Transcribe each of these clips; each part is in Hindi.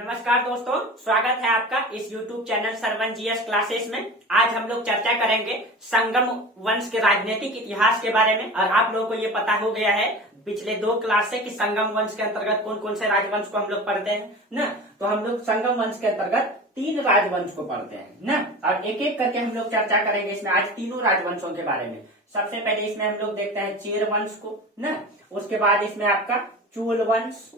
नमस्कार दोस्तों, स्वागत है आपका इस YouTube channel Sarvan GS classes में। आज हम लोग चर्चा करेंगे संगम वंश के राजनीतिक इतिहास के बारे में। और आप लोगों को ये पता हो गया है पिछले 2 क्लास से कि संगम वंश के अंतर्गत कौन कौन से राजवंश को हम लोग पढ़ते हैं ना। तो हम लोग संगम वंश के अंतर्गत 3 राजवंश को पढ़ते हैं ना, और एक एक करके हम लोग चर्चा करेंगे इसमें आज तीनों राजवंशों के बारे में। सबसे पहले इसमें हम लोग देखते हैं चेर वंश को ना, उसके बाद इसमें आपका चोल वंश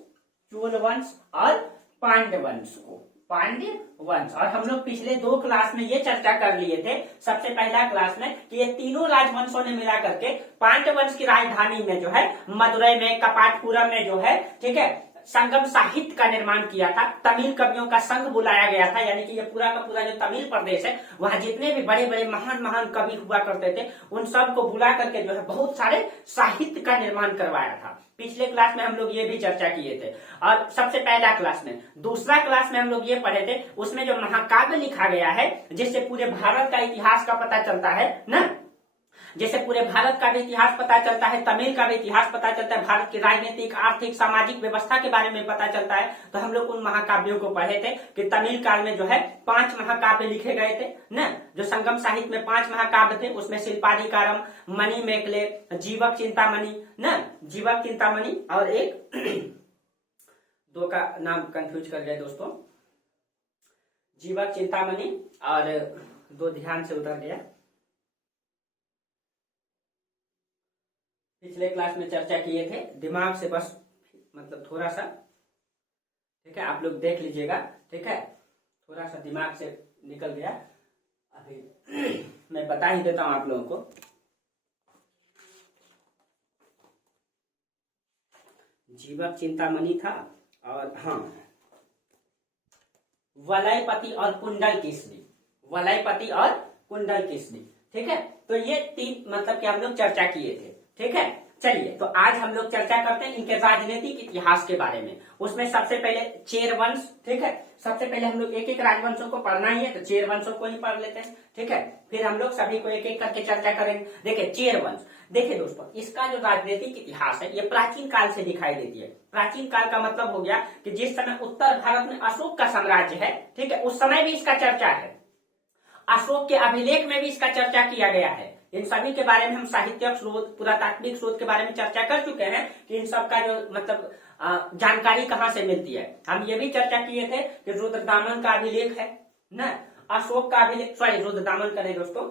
और पांड्य वंश को, पांड्य वंश। और हम लोग पिछले 2 क्लास में ये चर्चा कर लिए थे, सबसे पहला क्लास में, कि ये तीनों राजवंशों ने मिला करके पांड्य वंश की राजधानी में जो है मदुरई में, कपाटपुरम में जो है, ठीक है, संगम साहित्य का निर्माण किया था। तमिल कवियों का संघ बुलाया गया था, यानी कि ये पूरा का पूरा जो तमिल प्रदेश है वहाँ जितने भी बड़े बड़े महान महान कवि हुआ करते थे उन सब को बुला करके जो है बहुत सारे साहित्य का निर्माण करवाया था। पिछले क्लास में हम लोग ये भी चर्चा किए थे। और सबसे पहला क्लास में, दूसरा क्लास में हम लोग ये पढ़े थे, उसमें जो महाकाव्य लिखा गया है जिससे पूरे भारत का इतिहास का पता चलता है ना, जैसे पूरे भारत का भी इतिहास पता चलता है, तमिल का भी इतिहास पता चलता है, भारत की राजनीतिक, आर्थिक, सामाजिक व्यवस्था के बारे में पता चलता है। तो हम लोग उन महाकाव्यों को पढ़े थे कि तमिल काल में जो है 5 महाकाव्य लिखे गए थे ना, जो संगम साहित्य में 5 महाकाव्य थे। उसमें शिल्पाधिकारम, मणि मेखले, जीवक चिंतामणि ना, जीवक चिंतामणि, और एक 2 का नाम कंफ्यूज कर गए दोस्तों, जीवक चिंतामणि और 2 ध्यान से उतर गया। पिछले क्लास में चर्चा किए थे, दिमाग से बस मतलब थोड़ा सा, ठीक है, आप लोग देख लीजिएगा, ठीक है, थोड़ा सा दिमाग से निकल गया। अभी मैं बता ही देता हूं आप लोगों को। जीवक चिंतामणि था, और हाँ, वलयपति और कुंडल केसरी, वलयपति और कुंडल केसरी, ठीक है। तो ये 3 मतलब कि हम लोग चर्चा किए थे, ठीक है। चलिए, तो आज हम लोग चर्चा करते हैं इनके राजनीतिक इतिहास के बारे में। उसमें सबसे पहले चेर वंश, ठीक है, सबसे पहले हम लोग एक एक राजवंशों को पढ़ना ही है, तो चेर वंशों को ही पढ़ लेते हैं, ठीक है। फिर हम लोग सभी को एक एक करके चर्चा करेंगे। देखिए चेर वंश, देखिए दोस्तों, इसका जो राजनीतिक इतिहास है ये प्राचीन काल से दिखाई देती है। प्राचीन काल का मतलब हो गया कि जिस समय उत्तर भारत में अशोक का साम्राज्य है, ठीक है, उस समय भी इसका चर्चा है। अशोक के अभिलेख में भी इसका चर्चा किया गया है। इन सभी के बारे में हम साहित्यिक स्रोत, पुरातात्विक स्रोत के बारे में चर्चा कर चुके हैं कि इन सब का जो मतलब जानकारी कहाँ से मिलती है। हम ये भी चर्चा किए थे कि रुद्रदामन का अभिलेख है ना, अशोक का अभिलेख, सॉरी रुद्रदामन का नहीं दोस्तों,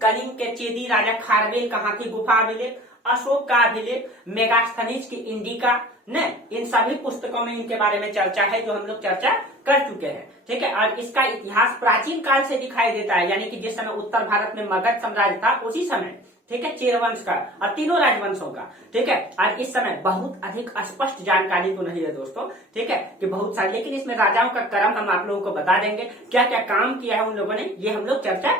कलिंग के चेदी राजा खारवेल कहाँ की गुफा अभिलेख, अशोक का अभिलेख, मेगास्थनीज की इंडिका न, इन सभी पुस्तकों में इनके बारे में चर्चा है जो हम लोग चर्चा कर चुके हैं, ठीक है। और इसका इतिहास प्राचीन काल से दिखाई देता है, यानी कि जिस समय उत्तर भारत में मगध साम्राज्य था उसी समय, ठीक है, चेर वंश का और तीनों राजवंशों का, ठीक है। और इस समय बहुत अधिक स्पष्ट जानकारी तो नहीं है दोस्तों, ठीक है, कि बहुत सारी, लेकिन इसमें राजाओं का क्रम हम आप लोगों को बता देंगे, क्या क्या काम किया है उन लोगों ने, ये हम लोग चर्चा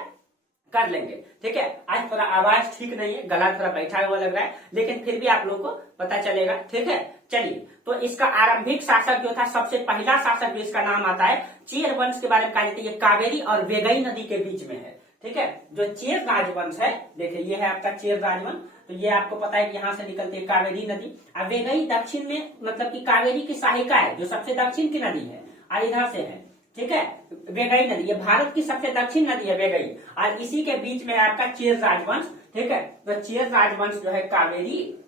कर लेंगे, ठीक है। आज थोड़ा आवाज ठीक नहीं है, गला थोड़ा बैठा हुआ लग रहा है, लेकिन फिर भी आप लोगों को पता चलेगा, ठीक है। चलिए, तो इसका आरंभिक शासक जो था, सबसे पहला शासक जो इसका नाम आता है, चेर वंश के बारे में कहा जाता है, ये कावेरी और वेगई नदी के बीच में है, ठीक है। जो चेर राजवंश है, देखिए ये है आपका चेर राजवंश, तो ये आपको पता है कि यहाँ से निकलती है कावेरी नदी, और वेगई दक्षिण में, मतलब कि कावेरी की सहायिका है, जो सबसे दक्षिण की नदी है, और इधर से है, ठीक है, वेगई नदी, ये भारत की सबसे दक्षिण नदी है वेगई, और इसी के बीच में आपका चेर राजवंश, ठीक है। तो चेर राजवंश जो है कावेरी,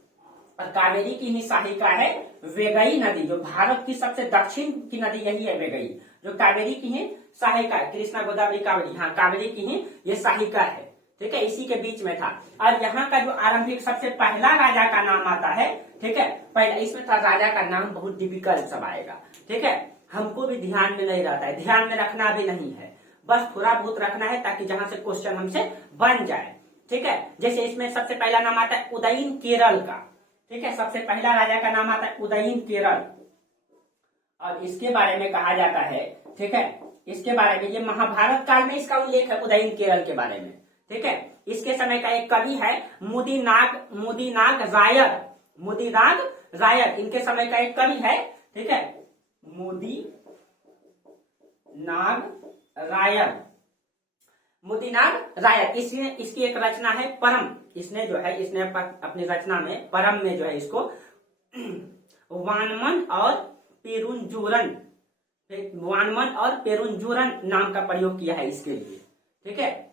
और कावेरी की ही सहायिका है वेगई नदी, जो भारत की सबसे दक्षिण की नदी यही है वेगई, जो कावेरी की ही सहायिका है, कृष्णा गोदावरी कावेरी, हाँ, कावेरी की ही ये सहायिका है, ठीक है, इसी के बीच में था। और यहाँ का जो आरंभिक सबसे पहला राजा का नाम आता है, ठीक है, पहला इसमें था, राजा का नाम बहुत डिफिकल्ट सब आएगा, ठीक है, हमको भी ध्यान में नहीं रहता है, ध्यान में रखना भी नहीं है, बस थोड़ा बहुत रखना है ताकि जहां से क्वेश्चन हमसे बन जाए, ठीक है। जैसे इसमें सबसे पहला नाम आता है उदयन केरल का, ठीक है, सबसे पहला राजा का नाम आता है उदयन केरल, और इसके बारे में कहा जाता है, ठीक है, इसके बारे में, ये महाभारत काल में इसका उल्लेख है उदयन केरल के बारे में, ठीक है। इसके समय का एक कवि है मुदीनाग रायर, इनके समय का एक कवि है, ठीक है, मुदीनाग रायर, इसकी एक रचना है परम, इसने जो है, इसने अपनी रचना में परम में जो है इसको वानमन और पेरुंजूरन फिर वानमन और पेरुंजूरन नाम का प्रयोग किया है इसके लिए। ठीक है,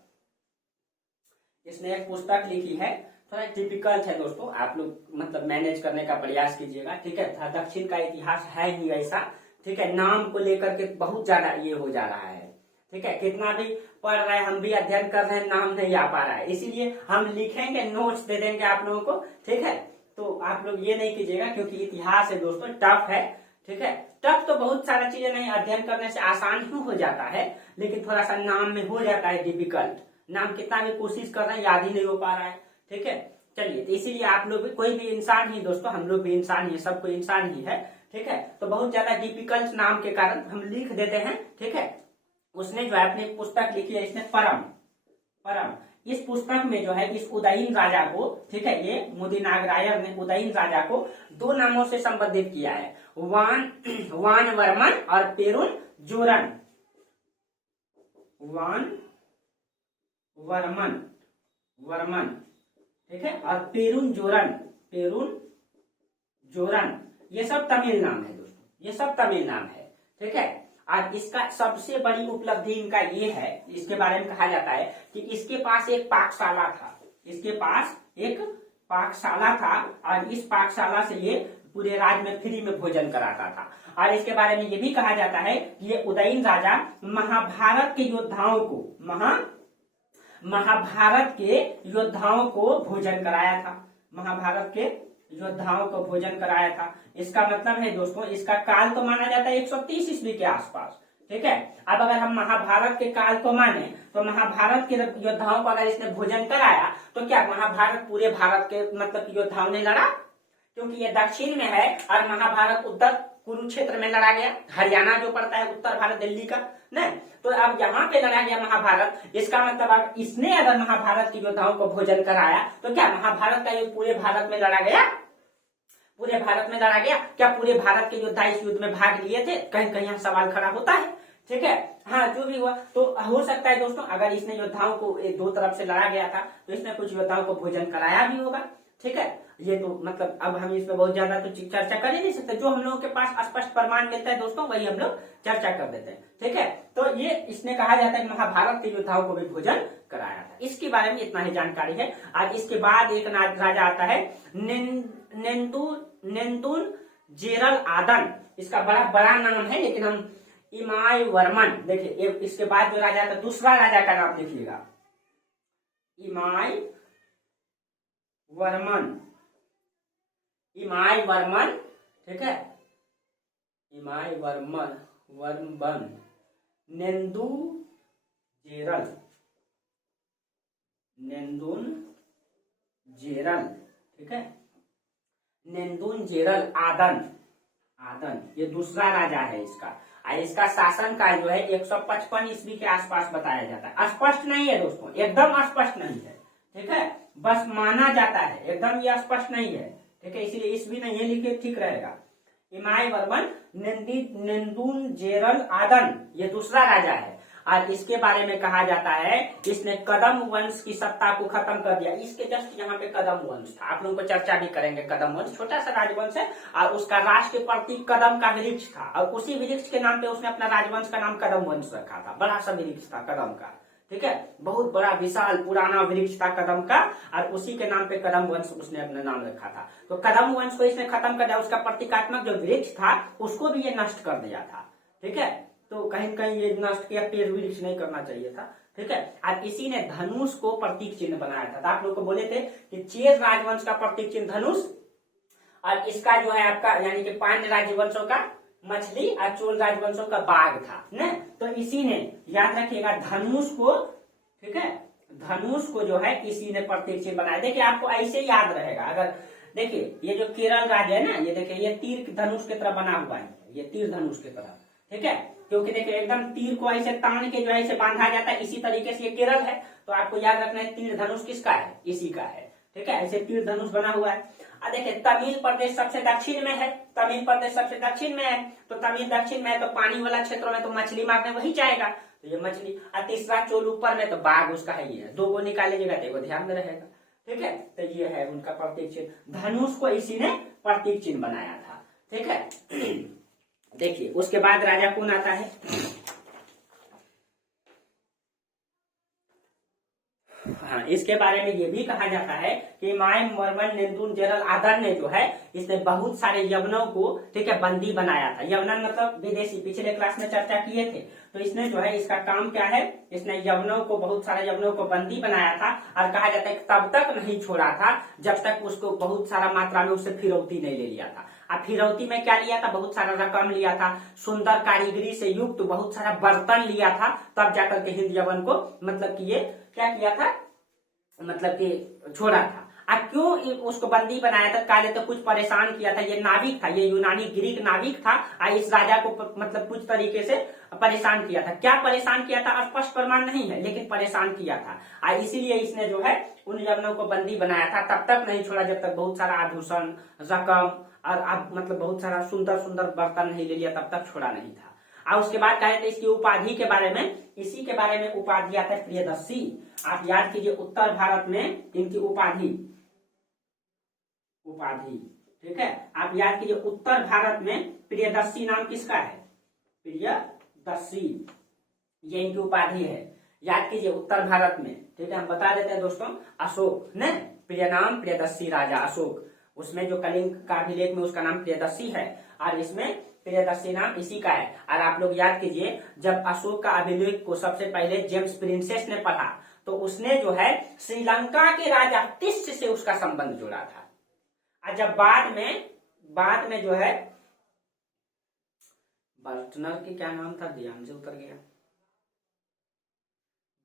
इसने एक पुस्तक लिखी है, थोड़ा डिफिकल्ट है दोस्तों, आप लोग मतलब मैनेज करने का प्रयास कीजिएगा। ठीक है, दक्षिण का इतिहास है ही ऐसा। ठीक है, नाम को लेकर के बहुत ज्यादा ये हो जा रहा है। ठीक है, कितना भी पढ़ रहे हैं, हम भी अध्ययन कर रहे हैं, नाम नहीं आ पा रहा है, इसीलिए हम लिखेंगे, नोट्स दे देंगे आप लोगों को। ठीक है, तो आप लोग ये नहीं कीजिएगा, क्योंकि इतिहास है दोस्तों, टफ है। ठीक है, टफ तो बहुत सारा चीजें नहीं, अध्ययन करने से आसान ही हो जाता है, लेकिन थोड़ा सा नाम में हो जाता है डिफिकल्ट। नाम कितना भी कोशिश कर रहे हैं, याद ही नहीं हो पा रहा है। ठीक है, चलिए, तो इसीलिए आप लोग भी, कोई भी इंसान ही दोस्तों, हम लोग भी इंसान ही, सब कोई इंसान ही है। ठीक है, तो बहुत ज्यादा डिफिकल्ट नाम के कारण हम लिख देते हैं। ठीक है, उसने जो है अपनी पुस्तक लिखी है, इसने परम परम इस पुस्तक में जो है इस उदयन राजा को, ठीक है, ये मुदिनागरायर ने उदयन राजा को 2 नामों से संबोधित किया है, वानवर्मन और पेरुंजूरन। वानवर्मन वर्मन, ठीक है, और पेरुंजूरन ये सब तमिल नाम है दोस्तों, ये सब तमिल नाम है। ठीक है, और इसका सबसे बड़ी उपलब्धि इनका ये है, इसके बारे में कहा जाता है कि इसके पास एक पाकशाला था, इसके पास एक पाकशाला था, और इस पाकशाला से ये पूरे राज्य में फ्री में भोजन कराता था। और इसके बारे में ये भी कहा जाता है कि ये उदयन राजा महाभारत के योद्धाओं को महाभारत के योद्धाओं को भोजन कराया था, महाभारत के योद्धाओं को भोजन कराया था। इसका मतलब है दोस्तों, इसका काल तो माना जाता है 130 ईस्वी के आसपास। ठीक है, अब अगर हम महाभारत के काल को माने तो महाभारत के योद्धाओं को अगर इसने भोजन कराया तो क्या महाभारत पूरे भारत के मतलब योद्धाओं ने लड़ा? क्योंकि ये दक्षिण में है और महाभारत उत्तर कुरुक्षेत्र में लड़ा गया, हरियाणा जो पड़ता है उत्तर भारत दिल्ली का न, तो अब यहाँ पे लड़ा गया महाभारत। इसका मतलब इसने अगर महाभारत के योद्धाओं को भोजन कराया तो क्या महाभारत का युद्ध पूरे भारत में लड़ा गया? पूरे भारत में लड़ा गया? क्या पूरे भारत के योद्धा इस युद्ध में भाग लिए थे? कहीं कहीं यहाँ सवाल खड़ा होता है। ठीक है, हाँ, जो भी हुआ तो हो सकता है दोस्तों, अगर इसने योद्धाओं को 2 तरफ से लड़ा गया था तो इसने कुछ योद्धाओं को भोजन कराया भी होगा। ठीक है, ये तो मतलब अब हम इसमें बहुत ज्यादा तो चर्चा कर ही नहीं सकते, जो हम लोगों के पास स्पष्ट प्रमाण मिलता है दोस्तों वही हम लोग चर्चा कर देते हैं। ठीक है, तो ये इसने कहा जाता है महाभारत के योद्धाओं को भी भोजन कराया था। इसके बारे में इतना ही जानकारी है। और इसके बाद एक राजा आता है नेंदुन जेरल आदन, इसका बड़ा नाम है, लेकिन हम इमाय वर्मन, देखिए इसके बाद जो राजा था, दूसरा राजा का नाम लिखिएगा, इमाय वर्मन। ठीक है, इमाय वर्मन नेंदुन जेरल, ठीक है, नेंदुन जेरल आदन, ये दूसरा राजा है इसका। और इसका शासन काल जो है 155 ईस्वी के आसपास बताया जाता है। स्पष्ट नहीं है दोस्तों, एकदम स्पष्ट नहीं है। ठीक है, बस माना जाता है, एकदम ये स्पष्ट नहीं है। ठीक है, इसीलिए ईस्वी नहीं है लिखे, ठीक रहेगा। इमाय वर्मन नेंदुन जेरल आदन ये दूसरा राजा है। और इसके बारे में कहा जाता है इसने कदम वंश की सत्ता को खत्म कर दिया। इसके जस्ट यहाँ पे कदम वंश था, आप लोगों को चर्चा भी करेंगे। कदम वंश छोटा सा राजवंश है और उसका राष्ट्र के प्रतीक कदम का वृक्ष था, और उसी वृक्ष के नाम पे उसने अपना राजवंश का नाम कदम वंश रखा था। बड़ा सा वृक्ष था कदम का, ठीक है, बहुत बड़ा विशाल पुराना वृक्ष था कदम का, और उसी के नाम पे कदम वंश उसने अपना नाम रखा था। तो कदम वंश को इसने खत्म कर दिया, उसका प्रतीकात्मक जो वृक्ष था उसको भी ये नष्ट कर दिया था। ठीक है, तो कहीं कहीं ये नष्ट किया, पेड़ वृक्ष नहीं करना चाहिए था। ठीक है, और इसी ने धनुष को प्रतीक चिन्ह बनाया था। तो आप लोग को बोले थे कि चेर राजवंश का प्रतीक चिन्ह धनुष, और इसका जो है आपका यानी कि पांड्य राजवंशों का मछली और चोल राजवंशों का बाघ था न। तो इसी ने, याद रखिएगा, धनुष को, ठीक है, धनुष को जो है इसी ने प्रतीक चिन्ह बनाया। देखिए आपको ऐसे याद रहेगा, अगर देखिए ये जो केरल राज्य है ना, ये देखिए ये तीर धनुष की तरह बना हुआ है, ये तीर धनुष की तरह। ठीक है, क्योंकि देखिए एकदम तीर को ऐसे तान के जो है इसे बांधा जाता है, इसी तरीके से ये केरल है। तो आपको याद रखना है तीर धनुष किसका है, इसी का है। ठीक है, ऐसे तीर धनुष बना हुआ है। देखिए तमिल प्रदेश सबसे दक्षिण में है, तमिल प्रदेश सबसे दक्षिण में है, तो तमिल दक्षिण में है तो पानी वाला क्षेत्रों में तो मछली मारने वही जाएगा, तो ये मछली। और तीसरा चोल ऊपर में तो बाघ उसका है, ये 2 को निकालेगा तो ध्यान में रहेगा। ठीक है, तो ये है उनका प्रतीक चिन्ह, धनुष को इसी ने प्रतीक चिन्ह बनाया था। ठीक है, देखिए उसके बाद राजा कौन आता है, हाँ इसके बारे में ये भी कहा जाता है कि माय मॉर्मन नेतुन जनरल आदर ने जो है इसने बहुत सारे यवनों को, ठीक है, बंदी बनाया था। यवनन मतलब विदेशी, पिछले क्लास में चर्चा किए थे। तो इसने जो है इसका काम क्या है, इसने यवनों को, बहुत सारे यवनों को बंदी बनाया था और कहा जाता है तब तक नहीं छोड़ा था जब तक उसको बहुत सारा मात्रा में उससे फिरौती नहीं ले लिया था। अब फिरौती में क्या लिया था, बहुत सारा रकम लिया था, सुंदर कारीगरी से युक्त बहुत सारा बर्तन लिया था, तब जाकर के हिंद यवन को मतलब कि ये क्या किया था, मतलब कि छोड़ा था। अब क्यों उसको बंदी बनाया था, काले तो कुछ परेशान किया था, ये नाविक था, ये यूनानी ग्रीक नाविक था और इस राजा को मतलब कुछ तरीके से परेशान किया था। क्या परेशान किया था स्पष्ट प्रमाण नहीं है, लेकिन परेशान किया था और इसीलिए इसने जो है उन यवनों को बंदी बनाया था। तब तक नहीं छोड़ा जब तक बहुत सारा आभूषण, रकम और अब मतलब बहुत सारा सुंदर सुंदर बर्तन नहीं ले लिया, तब तक छोड़ा नहीं था। और उसके बाद कहे थे इसकी उपाधि के बारे में, इसी के बारे में उपाधि आता है प्रियदर्शी। आप याद कीजिए उत्तर भारत में इनकी उपाधि, ठीक है, आप याद कीजिए उत्तर भारत में प्रियदर्शी नाम किसका है, प्रियदर्शी, ये इनकी उपाधि है। याद कीजिए उत्तर भारत में, ठीक है, हम बता देते हैं दोस्तों, अशोक ने प्रिय नाम प्रियदर्शी राजा अशोक, उसमें जो कलिंग का अभिलेख में उसका नाम प्रियदर्शी है और इसमें प्रियदर्शी नाम इसी का है। और आप लोग याद कीजिए जब अशोक का अभिलेख को सबसे पहले जेम्स प्रिंसेस ने पढ़ा तो उसने जो है श्रीलंका के राजा तिष्ट से उसका संबंध जोड़ा था। और जब बाद में जो है बर्टनर के क्या नाम था, ध्यान से उतर गया,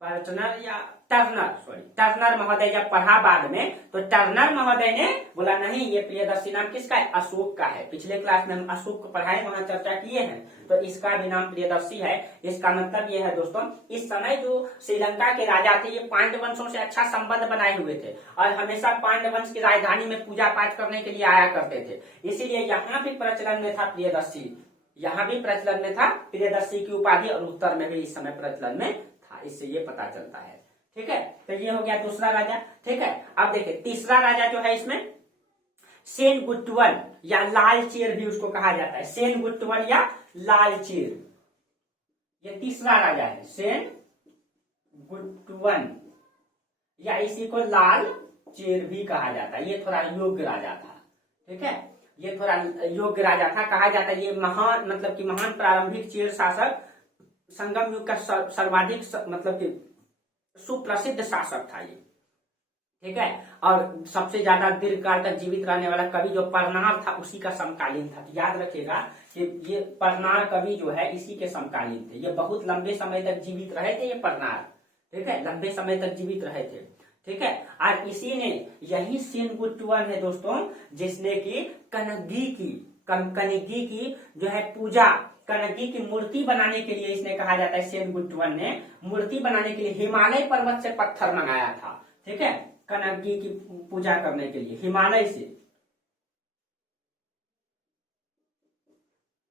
बर्टनर या टर्नर महोदय जब पढ़ा बाद में तो टर्नर महोदय ने बोला नहीं ये प्रियदर्शी नाम किसका है, अशोक का है। पिछले क्लास में हम अशोक को पढ़ाए, वहां चर्चा किए हैं, तो इसका भी नाम प्रियदर्शी है। इसका मतलब ये है दोस्तों, इस समय जो श्रीलंका के राजा थे ये पांड्य वंशों से अच्छा संबंध बनाए हुए थे और हमेशा पांड्य वंश की राजधानी में पूजा पाठ करने के लिए आया करते थे, इसीलिए यहाँ भी प्रचलन में था प्रियदर्शी, यहाँ भी प्रचलन में था प्रियदर्शी की उपाधि और उत्तर में भी इस समय प्रचलन में था, इससे ये पता चलता है। ठीक है, तो ये हो गया दूसरा राजा। ठीक है, अब देखिए तीसरा राजा जो है इसमें सेन गुट्टवन या लाल चीर भी उसको कहा जाता है, सेन गुट्टवन या लाल चीर, ये तीसरा राजा है, सेन गुट्टवन या इसी को लाल चीर भी कहा जाता है। ये थोड़ा योग्य राजा था, ठीक है, ये थोड़ा योग्य राजा था, कहा जाता है ये महान मतलब कि महान प्रारंभिक चीर शासक, संगम युग का सर्वाधिक मतलब कि सुप्रसिद्ध शासक था ये, ठीक है, और सबसे ज्यादा दीर्घकाल तक जीवित रहने वाला कवि जो परनार था उसी का समकालीन था। याद रखिएगा कि ये परनार कवि जो है इसी के समकालीन थे, ये बहुत लंबे समय तक जीवित रहे थे ये परनार, ठीक है, लंबे समय तक जीवित रहे थे, ठीक है। और इसी ने यही सेन गुट्टवन है दोस्तों जिसने की कनग्गी की जो है पूजा, कनग्गी की मूर्ति बनाने के लिए, इसने कहा जाता है सेन गुट्टवन ने मूर्ति बनाने के लिए हिमालय पर्वत से पत्थर मंगाया था, ठीक है, कनग्गी की पूजा करने के लिए हिमालय से,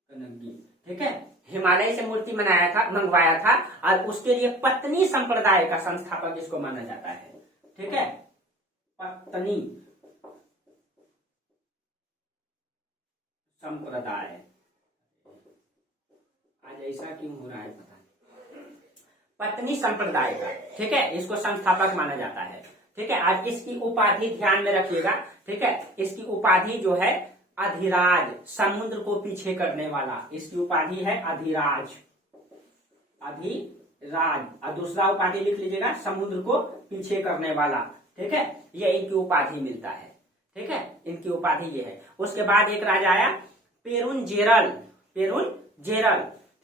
कनग्गी, ठीक है, हिमालय से मूर्ति मंगवाया था और उसके लिए पत्नी संप्रदाय का संस्थापक इसको माना जाता है, ठीक है, पत्नी संप्रदाय, आज ऐसा क्यों हो रहा है पता नहीं, पत्नी संप्रदाय का, ठीक है, इसको संस्थापक माना जाता है, ठीक है। आज इसकी उपाधि ध्यान में रखिएगा, ठीक है, इसकी उपाधि जो है अधिराज, समुद्र को पीछे करने वाला, इसकी उपाधि है अधिराज, और दूसरा उपाधि लिख लीजिएगा समुद्र को पीछे करने वाला, ठीक है, ये इनकी उपाधि मिलता है, ठीक है, इनकी उपाधि ये है। उसके बाद एक राजा आया पेरुंजेरल,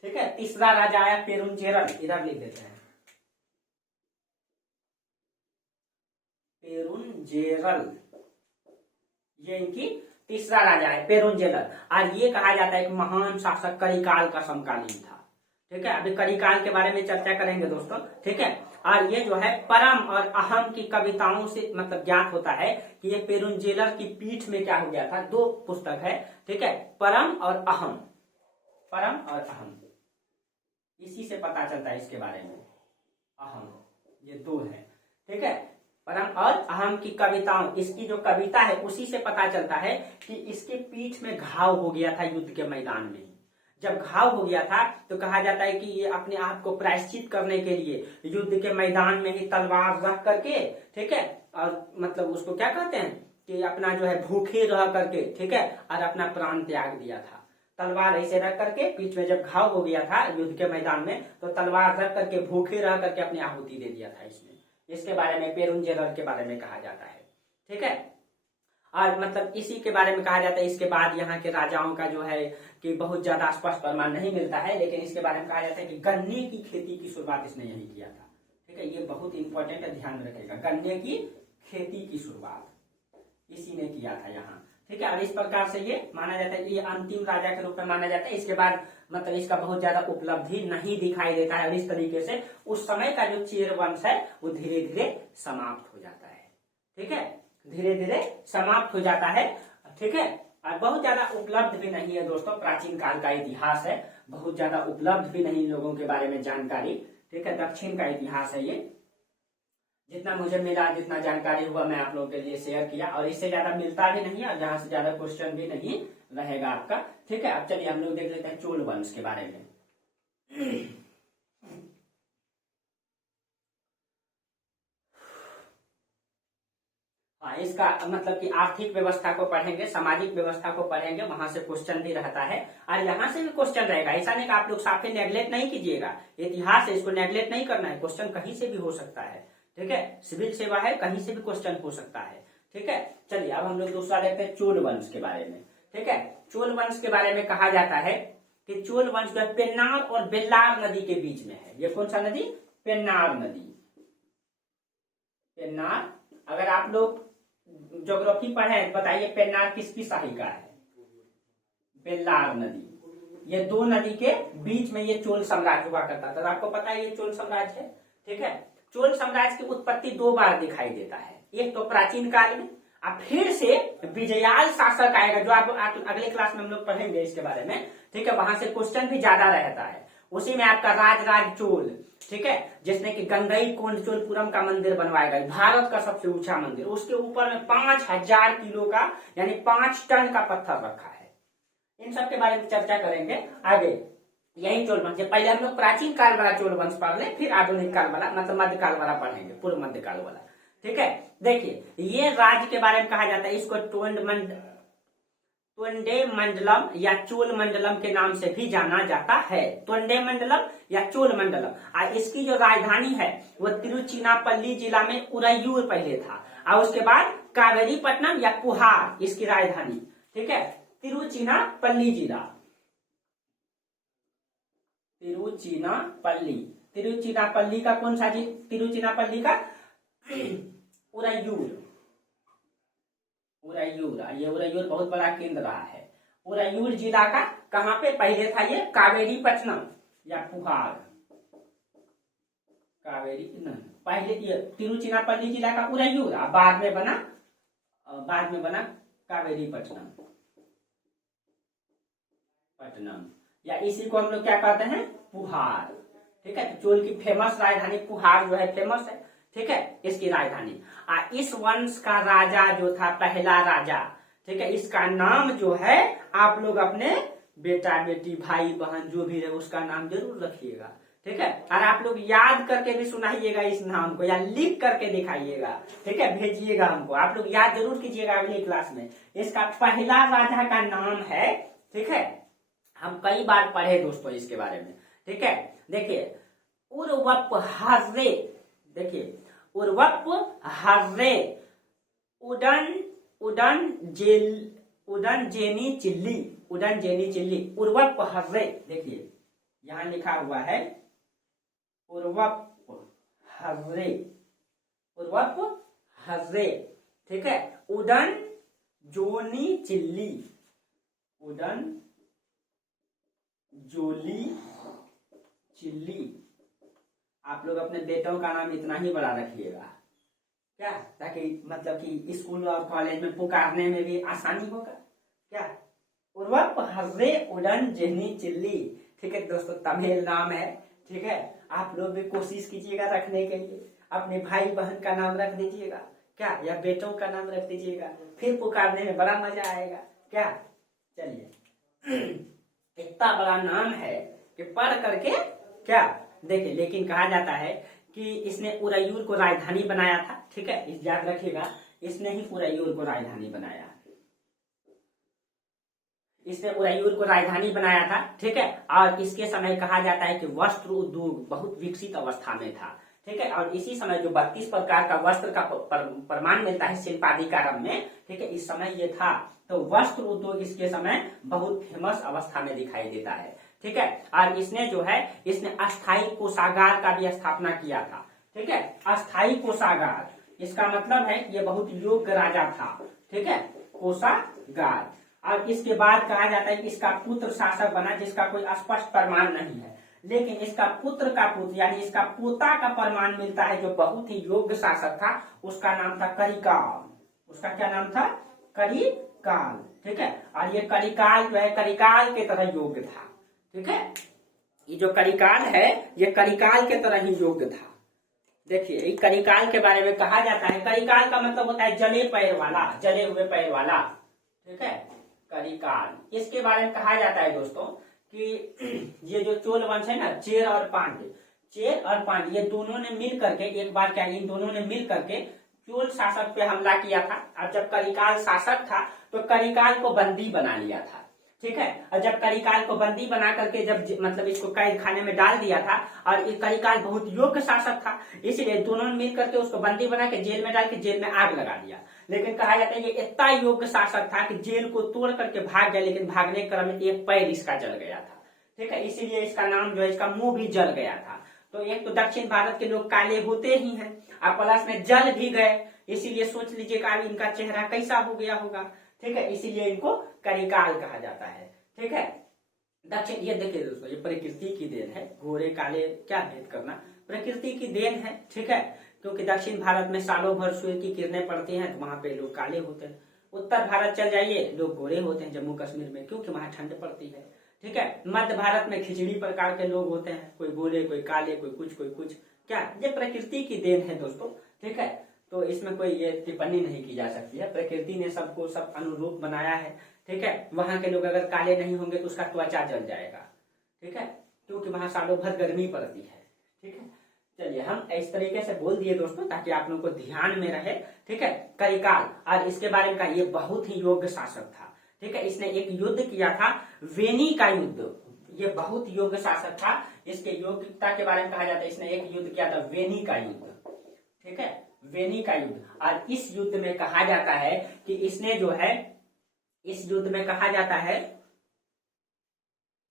ठीक है, तीसरा राजा आया पेरुंजेरल, इधर लिख देते हैं पेरुंजेरल, ये इनकी तीसरा राजा है पेरुंजेरल, और ये कहा जाता है एक महान शासक करिकाल का समकालीन था, ठीक है, अभी करिकाल के बारे में चर्चा करेंगे दोस्तों, ठीक है। और ये जो है परम और अहम की कविताओं से मतलब ज्ञात होता है कि ये पेरुंजेरल की पीठ में क्या हो गया था, दो पुस्तक है, ठीक है, परम और अहम, इसी से पता चलता है इसके बारे में, अहम, ये दो है, ठीक है, परम और अहम की कविताओं, इसकी जो कविता है उसी से पता चलता है कि इसके पीठ में घाव हो गया था युद्ध के मैदान में, जब घाव हो गया था तो कहा जाता है कि ये अपने आप को प्रायश्चित करने के लिए युद्ध के मैदान में ही तलवार रख करके, ठीक है, और मतलब उसको क्या कहते हैं कि अपना जो है भूखे रह करके, ठीक है, और अपना प्राण त्याग दिया था। तलवार ऐसे रख करके, पीठ में जब घाव हो गया था युद्ध के मैदान में, तो तलवार रख करके भूखे रह करके अपनी आहुति दे दिया था इसमें। इसके बारे में पेरुंजेरर के बारे में कहा जाता है, ठीक है। और मतलब इसी के बारे में कहा जाता है। इसके बाद यहाँ के राजाओं का जो है कि बहुत ज्यादा स्पष्ट प्रमाण नहीं मिलता है, लेकिन इसके बारे में कहा जाता है कि गन्ने की खेती की शुरुआत इसने यही किया था, ठीक है। ये बहुत इंपॉर्टेंट है, ध्यान रखेगा, गन्ने की खेती की शुरुआत इसी ने किया था यहाँ, ठीक है। और इस प्रकार से ये माना जाता है, ये अंतिम राजा के रूप में माना जाता है। इसके बाद मतलब इसका बहुत ज्यादा उपलब्धि नहीं दिखाई देता है, और इस तरीके से उस समय का जो चेर वंश है वो धीरे धीरे समाप्त हो जाता है, ठीक है, धीरे धीरे समाप्त हो जाता है, ठीक है। और बहुत ज्यादा उपलब्ध भी नहीं है दोस्तों, प्राचीन काल का इतिहास है, बहुत ज्यादा उपलब्ध भी नहीं लोगों के बारे में जानकारी, ठीक है। दक्षिण का इतिहास है ये, जितना मुझे मिला, जितना जानकारी हुआ मैं आप लोगों के लिए शेयर किया, और इससे ज्यादा मिलता भी नहीं और जहां से ज्यादा क्वेश्चन भी नहीं रहेगा आपका, ठीक है। अब चलिए हम लोग देख लेते हैं चोल वंश के बारे में। हाँ, इसका मतलब कि आर्थिक व्यवस्था को पढ़ेंगे, सामाजिक व्यवस्था को पढ़ेंगे, वहां से क्वेश्चन भी रहता है और यहाँ से भी क्वेश्चन रहेगा। ऐसा नहीं कि आप लोग साफे नेग्लेक्ट नहीं कीजिएगा, इतिहास है, इसको नेग्लेक्ट नहीं करना है, क्वेश्चन कहीं से भी हो सकता है, ठीक है। सिविल सेवा है, कहीं से भी क्वेश्चन हो सकता है, ठीक है। चलिए अब हम लोग दूसरा देखते हैं चोल वंश के बारे में, ठीक है। चोल वंश के बारे में कहा जाता है कि चोल वंश जो है पेन्नार और बेल्लार नदी के बीच में है। ये कौन सा नदी? पेन्नार नदी। पेन्नार, अगर आप लोग ज्योग्राफी पढ़े बताइए पेन्नार किसकी शाखा है? बेल्लार नदी। ये दो नदी के बीच में ये चोल साम्राज्य हुआ करता था, तो आपको पता है ये चोल साम्राज्य है, ठीक है। चोल साम्राज्य की उत्पत्ति दो बार दिखाई देता है, एक तो प्राचीन काल में, अब फिर से विजयाल शासक आएगा, जो आप अगले क्लास में हम लोग पढ़ेंगे इसके बारे में, ठीक है। वहां से क्वेश्चन भी ज्यादा रहता है। उसी में आपका राजराज चोल, ठीक है, जिसने कि गंगई कोंडचोलपुरम का मंदिर बनवाया गया, भारत का सबसे ऊंचा मंदिर, उसके ऊपर में 5000 किलो का यानी 5 टन का पत्थर रखा है। इन सब के बारे में चर्चा करेंगे आगे। यही चोल वंश, पहले हम लोग प्राचीन काल वाला चोल वंश पढ़ ले, फिर आधुनिक काल वाला मतलब मध्यकाल वाला पढ़ेंगे, पूर्व मध्यकाल वाला, ठीक है। देखिए ये राज्य के बारे में कहा जाता है, इसको टोंडे मंडलम या चोल मंडलम के नाम से भी जाना जाता है। टोंडे मंडलम या चोल मंडलम। और इसकी जो राजधानी है वो तिरुचिनापल्ली जिला में उरैयूर पहले था, और उसके बाद कावेरीपट्टनम या कुहार इसकी राजधानी, ठीक है। तिरुचिनापल्ली जिला, तिरुचिनापल्ली का कौन सा जी? तिरुचिनापल्ली का उरैयूर। ये उरैयूर बहुत बड़ा केंद्र रहा है। उरैयूर जिला का कहां पे पहले था? ये कावेरीपट्टनम या कुहार, कावेरी नहीं, पहले ये तिरुचिनापल्ली जिला का उरैयूर, बाद में बना कावेरीपट्टनम या इसी को हम लोग क्या कहते हैं? पुहार, ठीक है। तो चोल की फेमस राजधानी पुहार जो है फेमस है, ठीक है, इसकी राजधानी। इस वंश का राजा जो था, पहला राजा, ठीक है, इसका नाम जो है आप लोग अपने बेटा बेटी भाई बहन जो भी है उसका नाम जरूर रखिएगा, ठीक है। और आप लोग याद करके भी सुनाइएगा इस नाम को, या लिख करके दिखाइएगा, ठीक है, भेजिएगा हमको, आप लोग याद जरूर कीजिएगा अगली क्लास में। इसका पहला राजा का नाम है, ठीक है, हम कई बार पढ़े दोस्तों इसके बारे में, ठीक है। देखिए उर्वपहर्रे, देखिए उर्वपहर्रे उडन जेनी चिल्ली उर्वपहर्रे। देखिए यहां लिखा हुआ है उर्वपहर्रे, ठीक है। उडन जोनी चिल्ली, उडन जोली चिल्ली। आप लोग अपने बेटों का नाम इतना ही बड़ा रखिएगा, क्या, ताकि मतलब कि स्कूल और कॉलेज में पुकारने में भी आसानी होगा, क्या। उर्वपहर्रे उडन जेनी चिल्ली, ठीक है दोस्तों, तमिल नाम है, ठीक है। आप लोग भी कोशिश कीजिएगा रखने के लिए, अपने भाई बहन का नाम रख दीजिएगा, क्या, या बेटों का नाम रख दीजिएगा, फिर पुकारने में बड़ा मजा आएगा, क्या। चलिए इतना बड़ा नाम है कि पढ़ करके क्या देखिए। लेकिन कहा जाता है कि इसने उरैयूर को राजधानी बनाया था, ठीक है, इस याद रखिएगा, इसने ही उरैयूर को राजधानी बनाया, इसने उरैयूर को राजधानी बनाया था, ठीक है। और इसके समय कहा जाता है कि वस्त्र उद्योग बहुत विकसित अवस्था में था, ठीक है। और इसी समय जो 32 प्रकार का वस्त्र का प्रमाण मिलता है शिल्पाधिकारम में, ठीक है, इस समय ये था। तो वस्त्र उद्योग इसके समय बहुत फेमस अवस्था में दिखाई देता है, ठीक है। और इसने जो है इसने अस्थायी कोषागार का भी स्थापना किया था, ठीक है। अस्थायी कोषागार इसका मतलब है कि ये बहुत योग्य राजा था, ठीक है, कोषागार। और इसके बाद कहा जाता है कि इसका पुत्र शासक बना, जिसका कोई स्पष्ट प्रमाण नहीं है, लेकिन इसका पुत्र का पुत्र यानी इसका पोता का प्रमाण मिलता है जो बहुत ही योग्य शासक था, उसका नाम था करिकाल। उसका क्या नाम था? करिकाल, ठीक है। और ये करिकाल जो है करिकाल के तरह योग्य था, ठीक है। ये जो करिकाल है ये करिकाल के तरह ही योग्य था। देखिए करिकाल के बारे में कहा जाता है, करिकाल का मतलब होता है जले पैर वाला, जले हुए पैर वाला, ठीक है, करिकाल। इसके बारे में कहा जाता है दोस्तों कि ये जो चोल वंश है ना, चेर और पांड्य, चेर और पांड्य ये दोनों ने मिल करके एक बार क्या, इन दोनों ने मिल करके चोल शासक पे हमला किया था। अब जब करिकाल शासक था तो करिकाल को बंदी बना लिया था, ठीक है। और जब करिकाल को बंदी बना करके जब मतलब इसको कैद खाने में डाल दिया था, और ये करिकाल बहुत योग्य शासक था, इसलिए दोनों ने मिल करके उसको बंदी बना के जेल में डाल के जेल में आग लगा दिया। लेकिन कहा जाता है ये इतना योग्य शासक था कि जेल को तोड़ करके भाग गया, लेकिन भागने के क्रम में एक पैर इसका जल गया था, ठीक है, इसीलिए इसका नाम जो है इसका मुंह भी जल गया था। तो एक तो दक्षिण भारत के लोग काले होते ही हैं, और प्लस में जल भी गए, इसीलिए सोच लीजिएगा इनका चेहरा कैसा हो गया होगा, ठीक है, इसीलिए इनको करिकाल कहा जाता है, ठीक है। दक्षिण, ये देखिए दोस्तों ये प्रकृति की देन है, गोरे काले क्या भेद करना, प्रकृति की देन है, ठीक है। क्योंकि दक्षिण भारत में सालों भर सूर्य की किरणें पड़ती हैं तो वहां पे लोग काले होते हैं। उत्तर भारत चल जाइए लोग गोरे होते हैं, जम्मू कश्मीर में, क्योंकि वहां ठंड पड़ती है, ठीक है। मध्य भारत में खिचड़ी प्रकार के लोग होते हैं, कोई गोरे कोई काले कोई कुछ, क्या ये प्रकृति की देन है दोस्तों, ठीक है। तो इसमें कोई ये टिप्पणी नहीं की जा सकती है, प्रकृति ने सबको सब अनुरूप बनाया है, ठीक है। वहां के लोग अगर काले नहीं होंगे तो उसका त्वचा जल जाएगा, ठीक है, क्योंकि वहां सालों भर गर्मी पड़ती है, ठीक है। चलिए हम इस तरीके से बोल दिए दोस्तों ताकि आप लोगों को ध्यान में रहे, ठीक है। करिकाल, और इसके बारे में कहा ये बहुत ही योग्य शासक था, ठीक है। इसने एक युद्ध किया था, वेनी का युद्ध, ये बहुत योग्य शासक था। इसके योग्यता के बारे में कहा जाता है इसने एक युद्ध किया था, वेनी का युद्ध, ठीक है, वेनी का युद्ध। और इस युद्ध में कहा जाता है कि इसने जो है, इस युद्ध में कहा जाता है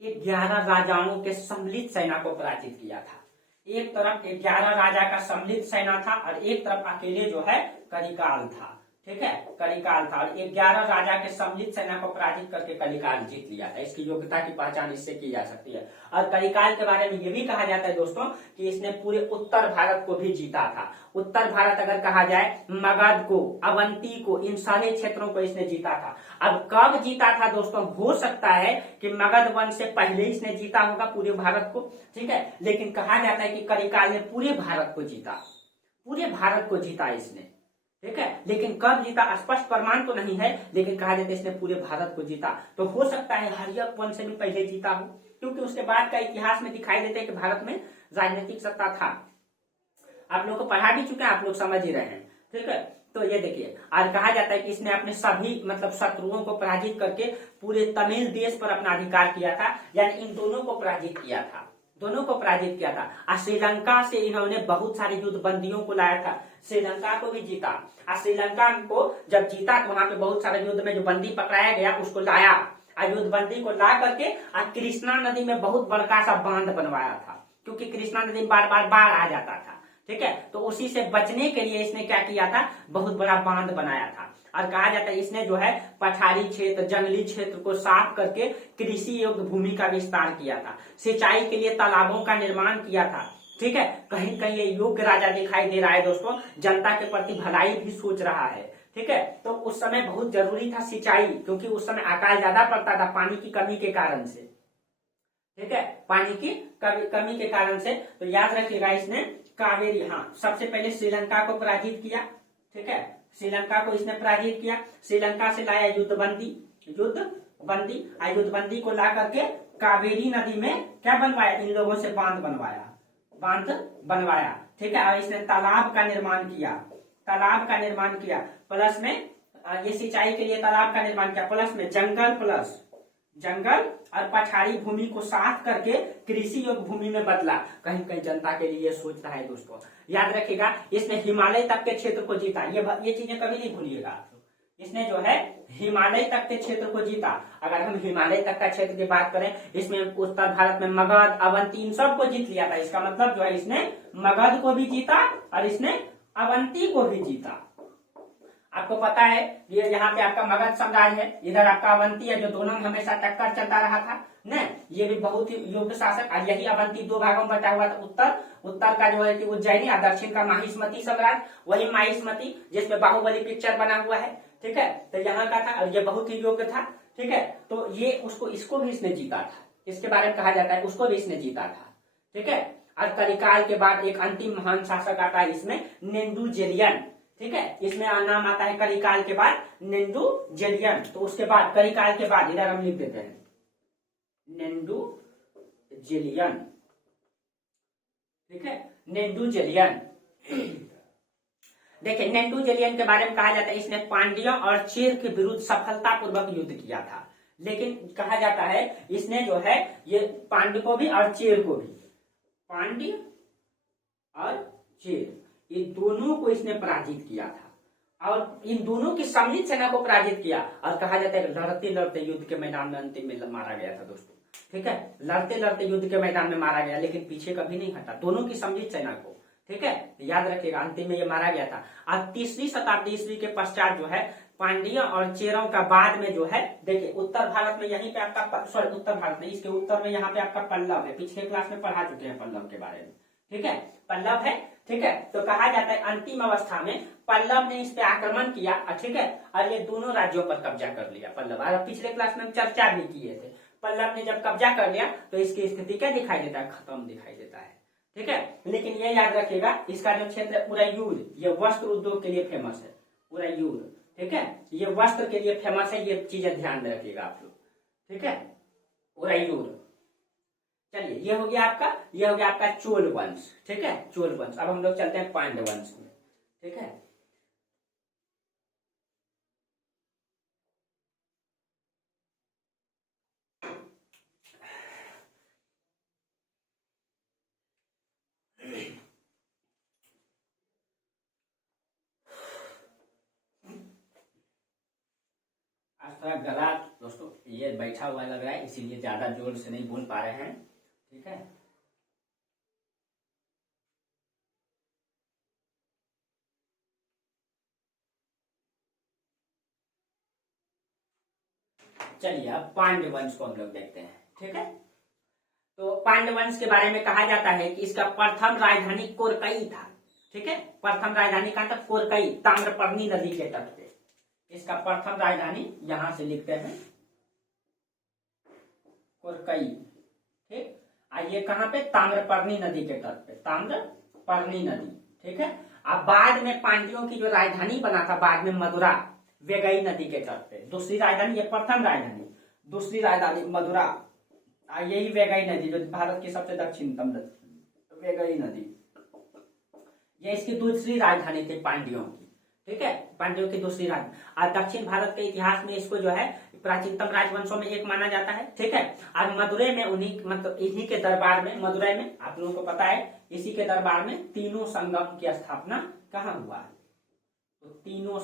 11 राजाओं के सम्मिलित सेना को पराजित किया था। एक तरफ 11 राजा का सम्मिलित सेना था और एक तरफ अकेले जो है करिकाल था, ठीक है, करिकाल था। और 11 राजा के सम्मिलित सेना को पराजित करके करिकाल जीत लिया था। इसकी योग्यता की पहचान इससे की जा सकती है। और करिकाल के बारे में ये भी कहा जाता है दोस्तों कि इसने पूरे उत्तर भारत को भी जीता था। उत्तर भारत अगर कहा जाए, मगध को, अवंती को, इन सारे क्षेत्रों को इसने जीता था। अब कब जीता था दोस्तों, हो सकता है कि मगध वंश से पहले इसने जीता होगा पूरे भारत को, ठीक है, लेकिन कहा जाता है कि करिकाल ने पूरे भारत को जीता, पूरे भारत को जीता इसने, ठीक है। लेकिन कब जीता स्पष्ट प्रमाण तो नहीं है, लेकिन कहा जाता है इसने पूरे भारत को जीता। तो हो सकता है हर्यक वंश से भी पहले जीता हो, क्योंकि उसके बाद का इतिहास में दिखाई देता है कि भारत में राजनीतिक सत्ता था। आप लोग को पढ़ा भी चुके हैं, आप लोग समझ ही रहे हैं, ठीक है। तो ये देखिए, आज कहा जाता है कि इसने अपने सभी मतलब शत्रुओं को पराजित करके पूरे तमिल देश पर अपना अधिकार किया था, यानी इन दोनों को पराजित किया था, दोनों को पराजित किया था। और श्रीलंका से इन्होंने बहुत सारे युद्ध बंदियों को लाया था, श्रीलंका को भी जीता। और श्रीलंका को जब जीता तो वहां पे बहुत सारे युद्ध में जो बंदी पकड़ाया गया उसको लाया, और युद्ध बंदी को ला करके और कृष्णा नदी में बहुत बड़का सा बांध बनवाया था, क्योंकि कृष्णा नदी में बार बार बाढ़ आ जाता था, ठीक है। तो उसी से बचने के लिए इसने क्या किया था, बहुत बड़ा बांध बनाया था। और कहा जाता है इसने जो है पठारी क्षेत्र, जंगली क्षेत्र को साफ करके कृषि योग्य भूमि का विस्तार किया था, सिंचाई के लिए तालाबों का निर्माण किया था, ठीक है। कहीं कहीं ये योग्य राजा दिखाई दे रहा है दोस्तों, जनता के प्रति भलाई भी सोच रहा है, ठीक है। तो उस समय बहुत जरूरी था सिंचाई, क्योंकि उस समय अकाल ज्यादा पड़ता था पानी की कमी के कारण से, ठीक है, पानी की कमी के कारण से। तो याद रखिएगा इसने कावेरी, हाँ, सबसे पहले श्रीलंका को पराजित किया, ठीक है, श्रीलंका को इसने पराजित किया। श्रीलंका से लाया युद्धबंदी, युद्धबंदी को ला करके कावेरी नदी में क्या बनवाया, इन लोगों से बांध बनवाया, ठीक है। और इसने तालाब का निर्माण किया, प्लस में ये सिंचाई के लिए तालाब का निर्माण किया, प्लस में जंगल और पठारी भूमि को साफ करके कृषि योग्य भूमि में बदला। कहीं कहीं जनता के लिए सोच रहा है दोस्तों, याद रखिएगा। इसने हिमालय तक के क्षेत्र को जीता, ये चीजें कभी नहीं भूलिएगा आप लोग। इसने जो है हिमालय तक के क्षेत्र को जीता। अगर हम हिमालय तक का क्षेत्र की बात करें, इसमें उत्तर भारत में मगध, अवंती, इन सब को जीत लिया था। इसका मतलब जो है इसने मगध को भी जीता और इसने अवंती को भी जीता। आपको पता है ये यहाँ पे आपका मगध साम्राज्य है, इधर आपका अवंती है, जो दोनों में हमेशा टक्कर चलता रहा था न। ये भी बहुत ही योग्य शासक। और यही अवंती दो भागों में बटा हुआ था, उत्तर का जो है कि उज्जैनी और दक्षिण का माहिष्मती साम्राज्य। वही माहिष्मती जिसमें बाहुबली पिक्चर बना हुआ है, ठीक है। तो यहाँ का था और ये बहुत ही योग्य था, ठीक है। तो ये इसको भी इसने जीता था, इसके बारे में कहा जाता है उसको भी इसने जीता था, ठीक है। और कलिकाल के बाद एक अंतिम महान शासक आता है इसमें, नेंदुजेलियन, ठीक है। इसमें नाम आता है कलिकाल के बाद नेंदुजेलियन। तो उसके बाद कलिकाल के बाद इधर हम लिख देते हैं नेंदुजेलियन, ठीक है, नेंदुजेलियन। देखिए नेंदुजेलियन के बारे में कहा जाता है इसने पांड्यों और चेर के विरुद्ध सफलतापूर्वक युद्ध किया था। लेकिन कहा जाता है इसने जो है ये पांड्य को भी और चेर को भी, पांड्य और चेर, ये दोनों को इसने पराजित किया था और इन दोनों की सम्मिलित सेना को पराजित किया। और कहा जाता है लड़ते लड़ते युद्ध के मैदान में अंतिम में मारा गया था दोस्तों, ठीक है। लड़ते लड़ते युद्ध के मैदान में मारा गया, लेकिन पीछे कभी नहीं हटा दोनों की सम्मिलित सेना को, ठीक है। याद रखिएगा अंतिम में ये मारा गया था। और 3वीं शताब्दी ईस्वी के पश्चात जो है पांड्यों और चेरों का बाद में जो है, देखिए उत्तर भारत में यहीं पे आपका, सॉरी उत्तर भारत में, इसके उत्तर में यहाँ पे आपका पल्लव है। पिछले क्लास में पढ़ा चुके हैं पल्लव के बारे में, ठीक है। पल्लव है, ठीक है। तो कहा जाता है अंतिम अवस्था में पल्लव ने इस पे आक्रमण किया, ठीक है। और ये दोनों राज्यों पर कब्जा कर लिया पल्लव। और पिछले क्लास में हम चर्चा भी किए थे, पल्लव ने जब कब्जा कर लिया तो इसकी स्थिति क्या दिखाई देता है, खत्म दिखाई देता है, ठीक है। लेकिन ये याद रखिएगा इसका जो क्षेत्र है उरैयूर, ये वस्त्र उद्योग के लिए फेमस है, उरैयूर, ठीक है। ये वस्त्र के लिए फेमस है, ये चीजें ध्यान में रखिएगा आप लोग, ठीक है, उरैयूर। चलिए ये हो गया आपका चोल वंश, ठीक है, चोल वंश। अब हम लोग चलते हैं पांड्य वंश में, ठीक है। आज थोड़ा गला दोस्तों ये बैठा हुआ लग रहा है, इसीलिए ज्यादा जोर से नहीं बोल पा रहे हैं, ठीक है। चलिए अब पांड्य वंश को हम लोग देखते हैं, ठीक है। तो पांड्य वंश के बारे में कहा जाता है कि इसका प्रथम राजधानी कोरकई था, ठीक है। प्रथम राजधानी कहाँ था, कोरकई, ताम्रपर्णी नदी के तट पे। इसका प्रथम राजधानी यहां से लिखते हैं कोरकई, ठीक। ये कहां पे, ताम्रपर्णी नदी के तट पे, ताम्रपर्णी नदी, ठीक है। अब बाद में पांड्यों की जो राजधानी बना था बाद में मदुरा, वेगई नदी के तट पे। दूसरी राजधानी, ये प्रथम राजधानी, दूसरी राजधानी मदुरा, यही वेगई नदी जो भारत की सबसे दक्षिणतम नदी, वेगई नदी, ये इसकी दूसरी राजधानी थी पांड्यों की, ठीक है, पांड्यों की दूसरी राजधानी। और दक्षिण भारत के इतिहास में इसको जो है प्राचीनतम राजवंशों में एक माना जाता है, ठीक है। और मदुरै में इन्हीं के दरबार में, मदुरै में आप लोगों को पता है इसी के दरबार में तीनों संगम की स्थापना कहाँ हुआ है, तो तीनों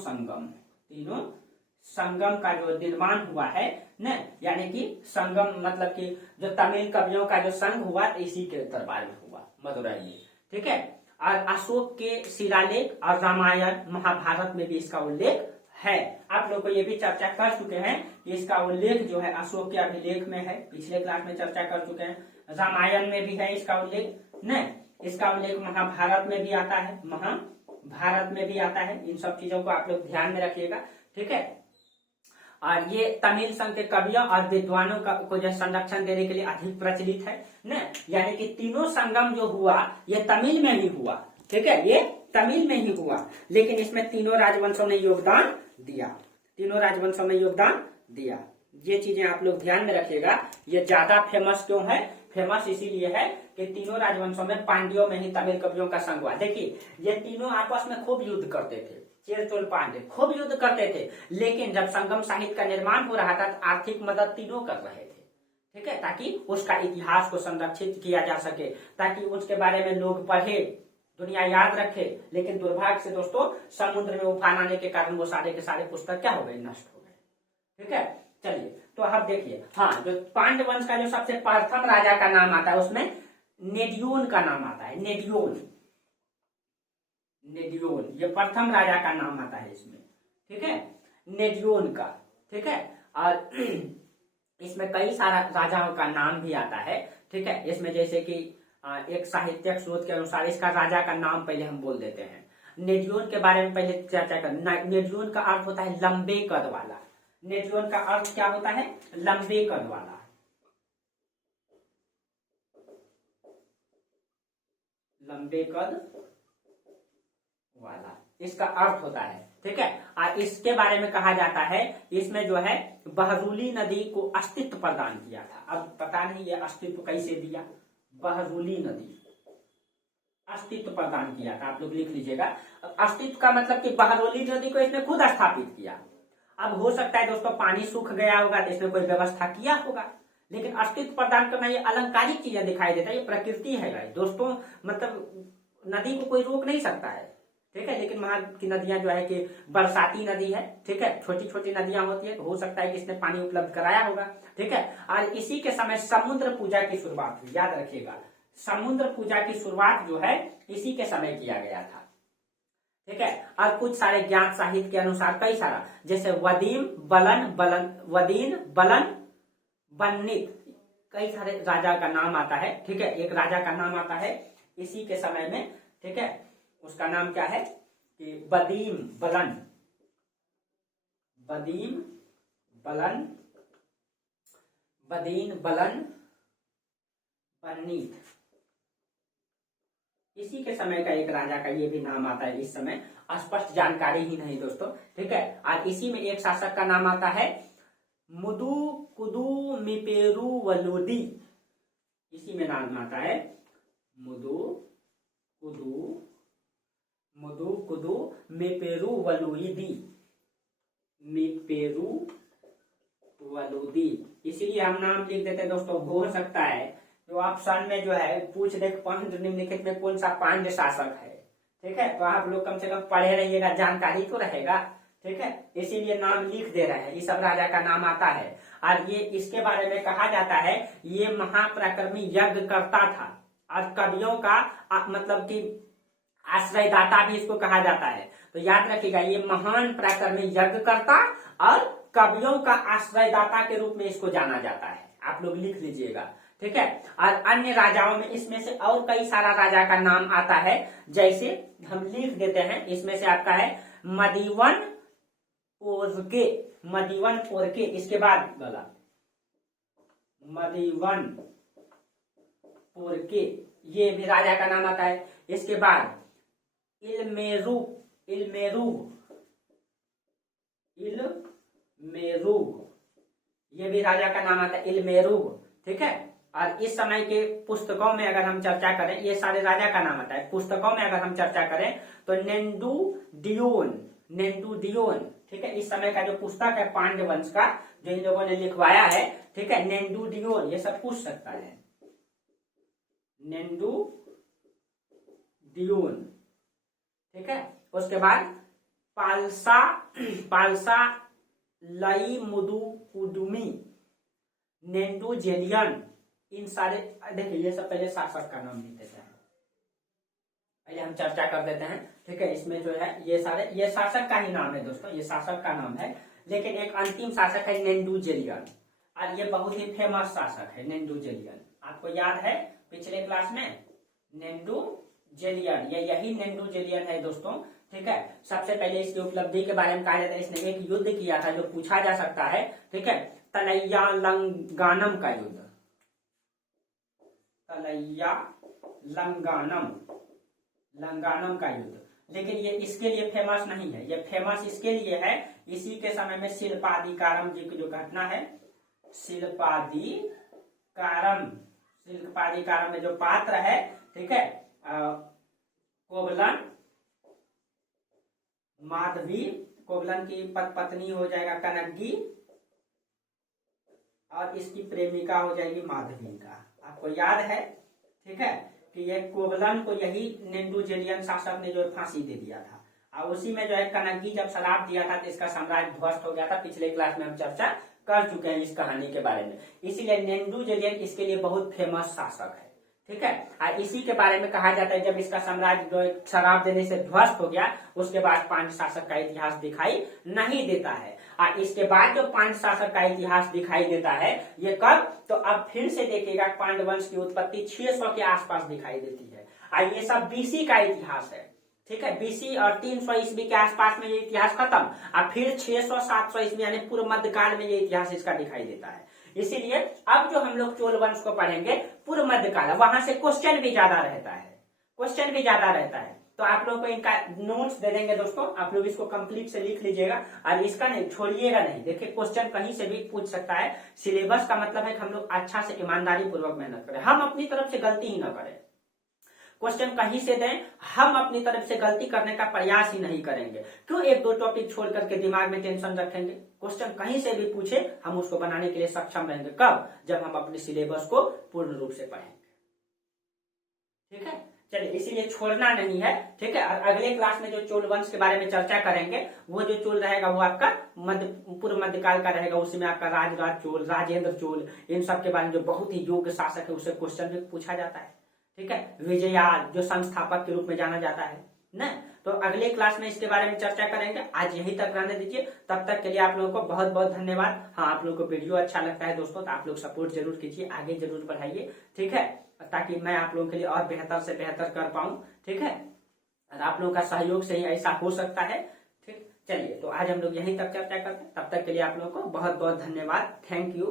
संगम का जो निर्माण हुआ है न, यानी कि संगम मतलब कि जो तमिल कवियों का जो संघ हुआ इसी के दरबार में हुआ, मदुरै में, ठीक है। और अशोक के शिलालेख और रामायण महाभारत में भी इसका उल्लेख है। आप लोग को ये भी चर्चा कर चुके हैं कि इसका उल्लेख जो है अशोक के अभिलेख में है, पिछले क्लास में चर्चा कर चुके हैं। रामायण में भी है इसका उल्लेख न, इसका उल्लेख महाभारत में भी आता है, महाभारत में भी आता है। इन सब चीजों को आप लोग ध्यान में रखिएगा, ठीक है। और ये तमिल संघ के कवियों और विद्वानों को जो संरक्षण देने के लिए अधिक प्रचलित है न, यानी कि तीनों संगम जो हुआ ये तमिल में ही हुआ, ठीक है, ये तमिल में ही हुआ। लेकिन इसमें तीनों राजवंशों ने योगदान दिया, तीनों राजवंशों ने योगदान दिया, ये चीजें आप लोग ध्यान में रखिएगा। ये ज्यादा फेमस क्यों है? फेमस इसीलिए है कि तीनों राजवंशों में पांड्यों में ही तमिल कवियों का संग हुआ। देखिए ये तीनों आपस में खूब युद्ध करते थे, चेर चोल पांड्य खूब युद्ध करते थे, लेकिन जब संगम साहित्य का निर्माण हो रहा था तो आर्थिक मदद तीनों कर रहे थे, ठीक है, ताकि उसका इतिहास को संरक्षित किया जा सके, ताकि उसके बारे में लोग पढ़े, दुनिया याद रखे। लेकिन दुर्भाग्य से दोस्तों समुद्र में उफान आने के कारण वो सारे के सारे पुस्तक क्या हो गए? नष्ट हो गए। ठीक है, चलिए तो अब देखिए, हाँ, जो पांड्य वंश का जो सबसे प्रथम राजा का नाम आता है उसमें नेडियोन का नाम आता है। नेडियोन, नेडियोन ये प्रथम राजा का नाम आता है इसमें, ठीक है, नेडियोन का, ठीक है। और इसमें कई सारा राजाओं का नाम भी आता है, ठीक है। इसमें जैसे कि एक साहित्यिक स्रोत के अनुसार इसका राजा का नाम पहले हम बोल देते हैं। नेडियोन के बारे में पहले चर्चा कर। नेडियोन का अर्थ होता है लंबे कद वाला। नेडियोन का अर्थ क्या होता है? लंबे कद वाला। लंबे कद वाला इसका अर्थ होता है, ठीक है। और इसके बारे में कहा जाता है इसमें जो है बहरुली नदी को अस्तित्व प्रदान किया था। अब पता नहीं ये अस्तित्व कैसे दिया। बहरुली नदी अस्तित्व प्रदान किया था, आप लोग लिख लीजिएगा। अस्तित्व का मतलब कि बहरुली नदी को इसने खुद स्थापित किया। अब हो सकता है दोस्तों पानी सूख गया होगा तो इसने कोई व्यवस्था किया होगा, लेकिन अस्तित्व प्रदान करना ये अलंकारिक चीजें दिखाई देता है, ये प्रकृति है दोस्तों। मतलब नदी को कोई रोक नहीं सकता है, ठीक है। लेकिन वहां की नदियां जो है कि बरसाती नदी है, ठीक है, छोटी छोटी नदियां होती है, तो हो सकता है कि इसने पानी उपलब्ध कराया होगा, ठीक है। और इसी के समय समुद्र पूजा की शुरुआत हुई, याद रखिएगा। समुद्र पूजा की शुरुआत जो है इसी के समय किया गया था, ठीक है। और कुछ सारे ज्ञात साहित्य के अनुसार कई सारा, जैसे वदीन बलन बन्नित, कई सारे राजा का नाम आता है, ठीक है। एक राजा का नाम आता है इसी के समय में, ठीक है। उसका नाम क्या है कि बदीम बलन बन्नीत, इसी के समय का एक राजा का ये भी नाम आता है। इस समय स्पष्ट जानकारी ही नहीं दोस्तों, ठीक है। और इसी में एक शासक का नाम आता है मुदु कुदु मिपेरु वलुदी, इसी में नाम आता है मुदु कुदु मिपेरु वलुदी, इसीलिए हम नाम लिख देते हैं दोस्तों। हो सकता है जो ऑप्शन में जो है पूछ दे पांड्य निम्नलिखित में कौन सा पांड्य शासक है, ठीक है। तो आप लोग कम से कम पढ़े रहिएगा, जानकारी तो रहेगा, ठीक है। इसीलिए नाम लिख दे रहे हैं, ये सब राजा का नाम आता है। और ये इसके बारे में कहा जाता है ये महापराक्रमी यज्ञ करता था, और कवियों का मतलब कि आश्रयदाता भी इसको कहा जाता है। तो याद रखिएगा ये महान पराक्रमी यज्ञ करता और कवियों का आश्रयदाता के रूप में इसको जाना जाता है, आप लोग लिख लीजिएगा, ठीक है। और अन्य राजाओं में इसमें से और कई सारा राजा का नाम आता है, जैसे हम लिख देते हैं। इसमें से आपका है मदीवन पोरके, इसके बाद बोला मदीवन पोरके, ये भी राजा का नाम आता है। इसके बाद इलमेरू, ये भी राजा का नाम आता है, इलमेरू, ठीक है। और इस समय के पुस्तकों में अगर हम चर्चा करें, ये सारे राजा का नाम आता है। पुस्तकों में अगर हम चर्चा करें तो नेंडू डियोन, ठीक है। इस समय का जो पुस्तक है पांड्य वंश का, जो इन लोगों ने लिखवाया है, ठीक है, नेंडू डियोन, ये सब पूछ सकता है, नेंडू डियोन, ठीक है। उसके बाद पालसा लई मुदु कुदुमी, नेंडू जेलियन, इन सारे, देखिए ये सब पहले शासक का नाम लिख देते हैं, पहले हम चर्चा कर देते हैं, ठीक है। इसमें जो है ये सारे, ये शासक का ही नाम है दोस्तों, ये शासक का नाम है। लेकिन एक अंतिम शासक है नेंडू जेलियन, और ये बहुत ही फेमस शासक है नेंडू जेलियन। आपको याद है पिछले क्लास में नेंडू जेलियन, यही नेंडू जेलियन है दोस्तों, ठीक है। सबसे पहले इसकी उपलब्धि के बारे में कहा जाता है इसने एक युद्ध किया था जो पूछा जा सकता है, ठीक है, तलैया लंगानम का युद्ध, तलैया लंगानम का युद्ध। लेकिन ये इसके लिए फेमस नहीं है, ये फेमस इसके लिए है इसी के समय में शिल्पाधिकारम जी की जो घटना है, शिल्पाधिकारम, शिल्पाधिकारम में जो पात्र है, ठीक है, कोवलन माधवी, कोवलन की पत्नी हो जाएगा कनग्गी, और इसकी प्रेमिका हो जाएगी माधविका। आपको याद है, ठीक है, कि ये कोवलन को यही नेंडुजेलियन शासक ने जो फांसी दे दिया था, और उसी में जो है कनग्गी जब शराब दिया था तो इसका साम्राज्य ध्वस्त हो गया था। पिछले क्लास में हम चर्चा कर चुके हैं इस कहानी के बारे में। इसीलिए नेंडुजेलियन इसके लिए बहुत फेमस शासक है, ठीक है। और इसी के बारे में कहा जाता है जब इसका साम्राज्य जो शराब देने से ध्वस्त हो गया, उसके बाद पांच शासक का इतिहास दिखाई नहीं देता है। और इसके बाद जो पांच शासक का इतिहास दिखाई देता है, ये कब, तो अब फिर से देखिएगा पांडव वंश की उत्पत्ति 600 के आसपास दिखाई देती है। और ये सब बीसी का इतिहास है, ठीक है। बीसी और 300 ईस्वी के आसपास में ये इतिहास खत्म, और फिर 600-700 ईस्वी यानी पूर्व मध्यकाल में ये इतिहास इसका दिखाई देता है। इसीलिए अब जो हम लोग चोल वंश को पढ़ेंगे पूर्व मध्यकाल, वहां से क्वेश्चन भी ज्यादा रहता है, क्वेश्चन भी ज्यादा रहता है। तो आप लोगों को इनका नोट्स दे देंगे दोस्तों, आप लोग इसको कंप्लीट से लिख लीजिएगा और इसका नहीं छोड़िएगा नहीं। देखिए क्वेश्चन कहीं से भी पूछ सकता है। सिलेबस का मतलब है कि हम लोग अच्छा से ईमानदारी पूर्वक मेहनत करें, हम अपनी तरफ से गलती ही ना करें। क्वेश्चन कहीं से दें, हम अपनी तरफ से गलती करने का प्रयास ही नहीं करेंगे। क्यों एक दो टॉपिक छोड़ करके दिमाग में टेंशन रखेंगे? क्वेश्चन कहीं से भी पूछे, हम उसको बनाने के लिए सक्षम रहेंगे। कब? जब हम अपने सिलेबस को पूर्ण रूप से पढ़ेंगे, ठीक है। चलिए, इसीलिए छोड़ना नहीं है, ठीक है। और अगले क्लास में जो चोल वंश के बारे में चर्चा करेंगे, वो जो चोल रहेगा वो आपका पूर्व मध्यकाल का रहेगा। उसमें आपका राजराज चोल, राजेंद्र चोल, इन सब के बारे में जो बहुत ही योग्य शासक है उससे क्वेश्चन भी पूछा जाता है, ठीक है। विजयाल जो संस्थापक के रूप में जाना जाता है न, तो अगले क्लास में इसके बारे में चर्चा करेंगे। आज यहीं तक रहने दीजिए, तब तक के लिए आप लोगों को बहुत बहुत धन्यवाद। हाँ, आप लोगों को वीडियो अच्छा लगता है दोस्तों तो आप लोग सपोर्ट जरूर कीजिए, आगे जरूर बढ़ाइए, ठीक है, ताकि मैं आप लोगों के लिए और बेहतर से बेहतर कर पाऊं, ठीक है। और आप लोगों का सहयोग से ही ऐसा हो सकता है, ठीक। चलिए, तो आज हम लोग यहीं तक चर्चा करते हैं। तब तक के लिए आप लोगों को बहुत बहुत धन्यवाद। Thank you.